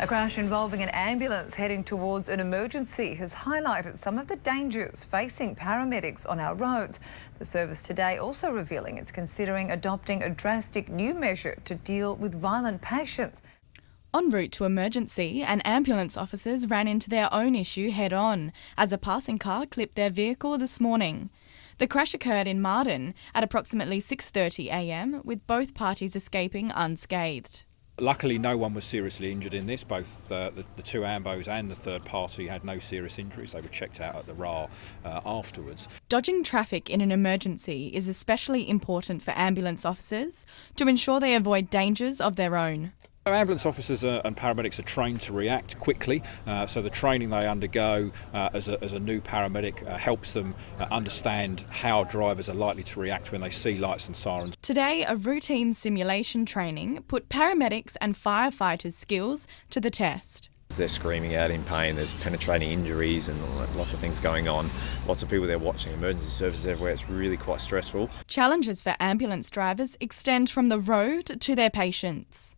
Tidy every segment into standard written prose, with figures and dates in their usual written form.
A crash involving an ambulance heading towards an emergency has highlighted some of the dangers facing paramedics on our roads. The service today also revealing it's considering adopting a drastic new measure to deal with violent patients. En route to emergency, an ambulance officers ran into their own issue head-on as a passing car clipped their vehicle this morning. The crash occurred in Marden at approximately 6:30 a.m, with both parties escaping unscathed. Luckily, no one was seriously injured in this. Both the two ambos and the third party had no serious injuries. They were checked out at the RAR afterwards. Dodging traffic in an emergency is especially important for ambulance officers to ensure they avoid dangers of their own. Ambulance officers and paramedics are trained to react quickly, so the training they undergo as a new paramedic helps them understand how drivers are likely to react when they see lights and sirens. Today, a routine simulation training put paramedics and firefighters' skills to the test. They're screaming out in pain, there's penetrating injuries and lots of things going on. Lots of people there watching, emergency services everywhere. It's really quite stressful. Challenges for ambulance drivers extend from the road to their patients.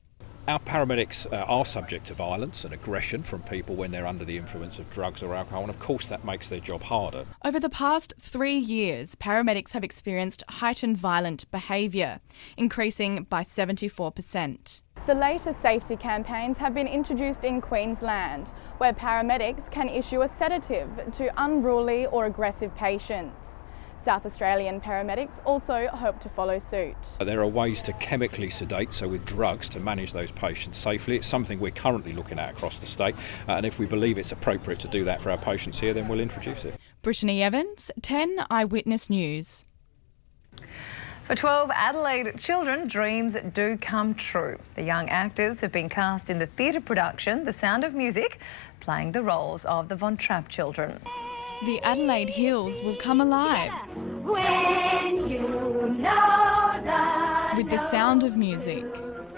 Our paramedics are subject to violence and aggression from people when they're under the influence of drugs or alcohol, and of course that makes their job harder. Over the past 3 years, paramedics have experienced heightened violent behaviour, increasing by 74%. The latest safety campaigns have been introduced in Queensland, where paramedics can issue a sedative to unruly or aggressive patients. South Australian paramedics also hope to follow suit. There are ways to chemically sedate, so with drugs, to manage those patients safely. It's something we're currently looking at across the state, and if we believe it's appropriate to do that for our patients here, then we'll introduce it. Brittany Evins, 10 Eyewitness News. For 12 Adelaide children, dreams do come true. The young actors have been cast in the theatre production The Sound of Music, playing the roles of the Von Trapp children. The Adelaide Hills will come alive when you know with The Sound of Music.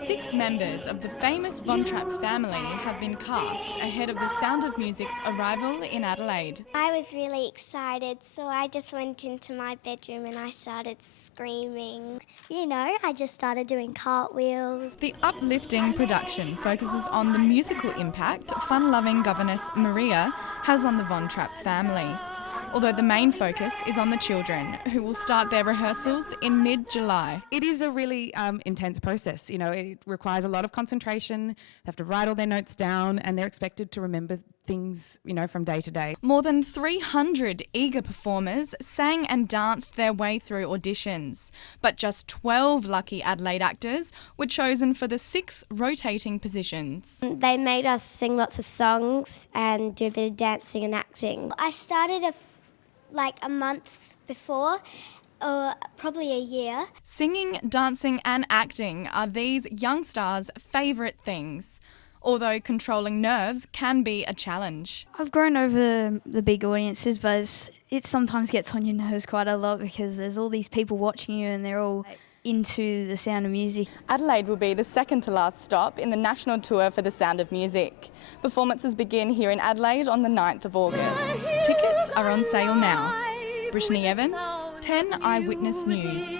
6 members of the famous Von Trapp family have been cast ahead of The Sound of Music's arrival in Adelaide. I was really excited, so I just went into my bedroom and I started screaming. I just started doing cartwheels. The uplifting production focuses on the musical impact fun-loving governess Maria has on the Von Trapp family, although the main focus is on the children, who will start their rehearsals in mid-July. It is a really intense process. It requires a lot of concentration. They have to write all their notes down and they're expected to remember things, from day to day. More than 300 eager performers sang and danced their way through auditions, but just 12 lucky Adelaide actors were chosen for the 6 rotating positions. They made us sing lots of songs and do a bit of dancing and acting. I started a month before, or probably a year. Singing, dancing and acting are these young stars' favourite things, although controlling nerves can be a challenge. I've grown over the big audiences, but it sometimes gets on your nerves quite a lot because there's all these people watching you and they're all into The Sound of Music. Adelaide will be the second to last stop in the national tour for The Sound of Music. Performances begin here in Adelaide on the 9th of August. Tickets are on sale now. Brittany Evins, 10 Eyewitness News.